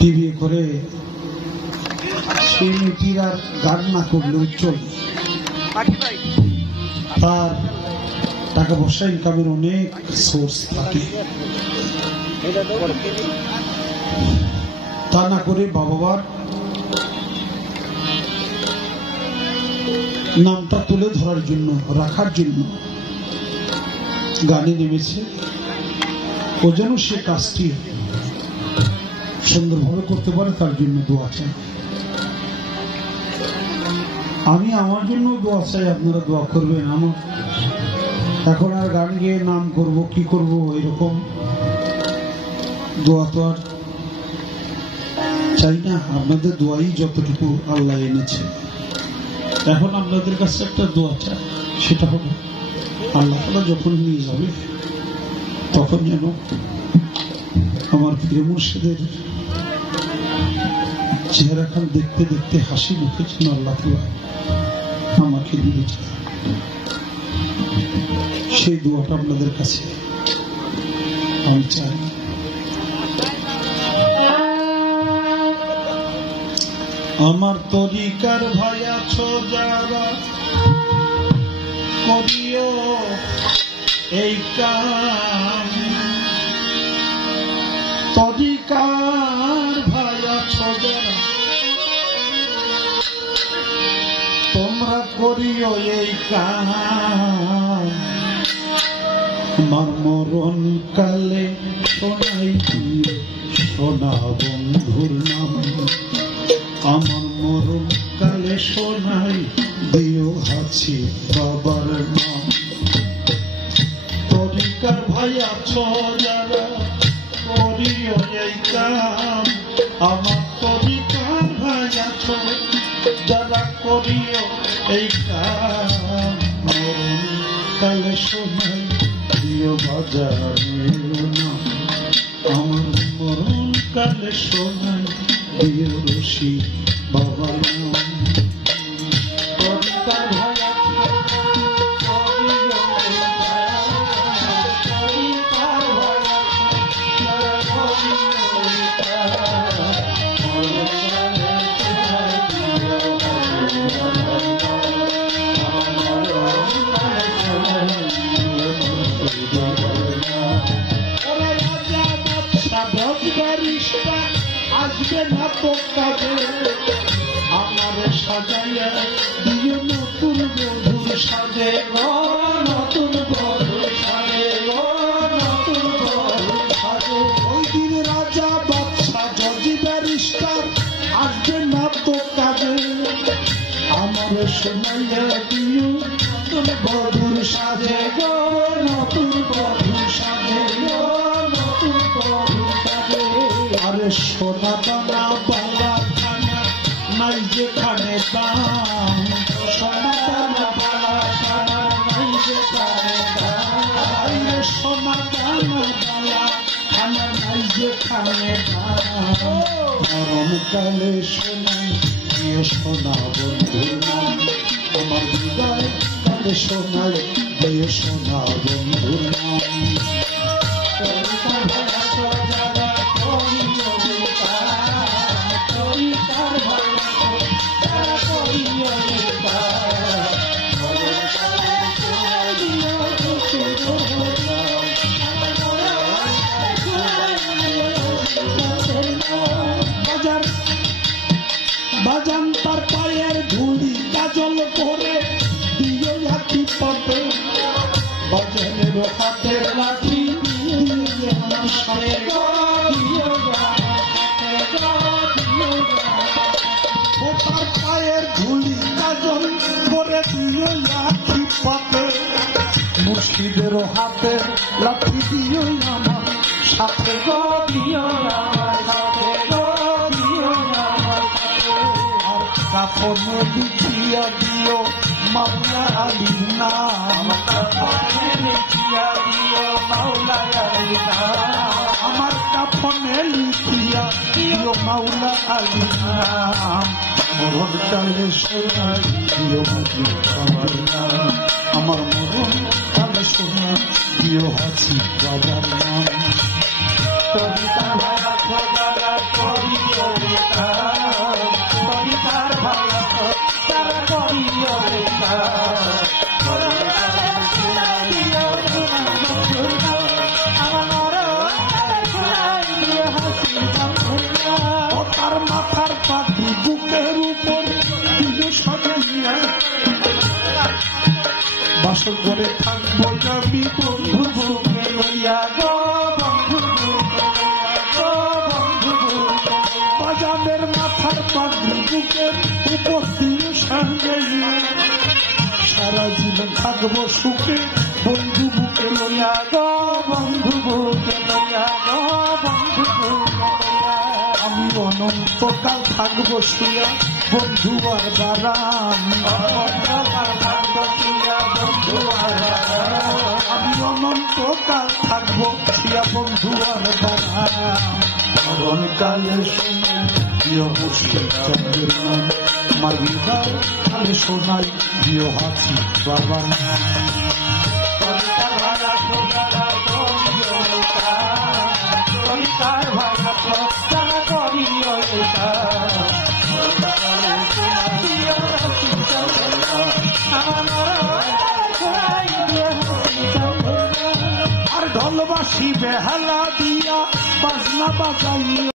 বিয়ে করে সেই মেয়েটির আর গান না করলেও চলে। তার টাকা পয়সা ইনকামের অনেক সোর্স থাকে। তা না করে বাবার নামটা তুলে ধরার জন্য, রাখার জন্য গানে নেমেছে। ও যেন সে কাজটি সুন্দরভাবে করতে পারে তার জন্য দোয়া চাই। আমি আমার জন্য দোয়া চাই, আপনারা দোয়া করবেন। আমার এখন আর গান গিয়ে নাম করব কি করব এরকম দোয়া তো আর চাই না। আপনাদের দোয়াই যতটুকু আল্লাহ এনেছে। এখন আপনাদের কাছে একটা দোয়া চাই, সেটা হবে আল্লাহ তাআলা যখন নিয়ে যাবে তখন যেন আমার প্রিয় মুর্শিদের চেহারাখান দেখতে দেখতে হাসি মুখে যেন আল্লাহ তাআলা আমাকে দিয়ে যায়। সেই দোয়াটা আপনাদের কাছে আমি চাই। আমার তরিকার ভাই আছো যারা, করিও এই কাম। তরিকার ভাই আছো যারা, তোমরা করিও এই কাম। আমার মরণ কালে শোনাই সোনা বন্ধুর নাম। আমার মরণ কালে শোনাই দিও হাসি বাবার নাম। তরিকার ভাই আছো যারা, করিও এই কাম। আমার তরিকার ভাই আছো যারা, করিও এই কাম। মরণ কালে শোনাই দিও বাজারের নাম। আমার মরণ কালে শোনাই দিও রশি বাবার নাম। তরিকার ভাই আছো, করিও এই কাম। তরিকার ভাই আছো যারা, করিও এই কাম। মরণ কালে শোনাই দিও হাসি বাবার নাম। মরণ কালে শোনাই দিও রশি বাবার নাম। ওরে রাজা বাদশা রজগারিষ্টা আসবে না তো কাজে, আমার সাজাইয়া দিও নতুন বধুর সাজে। নতুন বধুর সাজে, নতুন বধুর সাজে। ওই দিন রাজা বাদশা জজ ব্যারিস্টার আসবে না তো কাজে, আমার শোনাইয়া দিও নতুন বধুর সাজে। নতুন বধুর সাজে, নতুন বধুর সাজে। আরে সোনা দানা বালা খানা নাই যেখানে দাম। সোনা দানা বালা খানা নাই যেখানে দাম। সোনা দানা বালা খানা নাই যেখানে দাম। মরণ কালে শোনাই দিও সোনা বন্ধুর নাম। আমার হৃদয় কালে শোনাই দিও সোনা বন্ধুর নাম। তরিকার ভাই আছো যারা, করিও এই কাম। তরিকার ভাই আছো যারা, করিও এই কাম। মরণ কালে শোনাই দিও রশি বাবার নাম। মরণ কালে শোনাই দিও বাজার বাজান তার পায়ের ধুলি কাজল করে দিও হাতি পথে। বাজারের হাতের লাঠি দিও সারে গো, দিও হাতে গো, দিও। ও তার পায়ের ধুলি কাজল করে দিও হাতি পথে। মুর্শিদের হাতের লাঠি দিও আমার সাথে গো, দিও আমার সাথে গো, দিও আমার সাথে। আর কাফনে লিখিয়া দিও মাওলা আলীর নাম। কাফনে লিখিয়া দিও মাওলা আলীর নাম। আমার কাফনে লিখিয়া দিও মাওলা আলীর নাম। মরণ কালে শোনাই দিও হাসি বাবার নাম। আমার মরণ কালে শোনাই দিও হাসি বাবার নাম। তরিকার ভাই আছো যারা, করিও বাসর করে থাকবো আমি বন্ধু বুকে লইয়া গো বন্ধু বাজানের মাথার পাগড়ি বুকের উপর দিয়ে সাজাইয়া সারা জীবন থাকবো সুখে বন্ধু বুকে লইয়া গো বন্ধু বুকে লইয়া গো বন্ধু আমি অনন্তকাল থাকবো শুয়া বন্ধু আর বারাম আমি অনন্তকাল থাকবো শুয়া বন্ধু আর বারাম মরণকালের সময় প্রিয় মুশকিল চন্দ্রের নাম মারি দাও কালে শোনাই প্রিয় হাসি বাবা আর ঢোলবাসী বেহালা দিয়া বাজনা বাজাই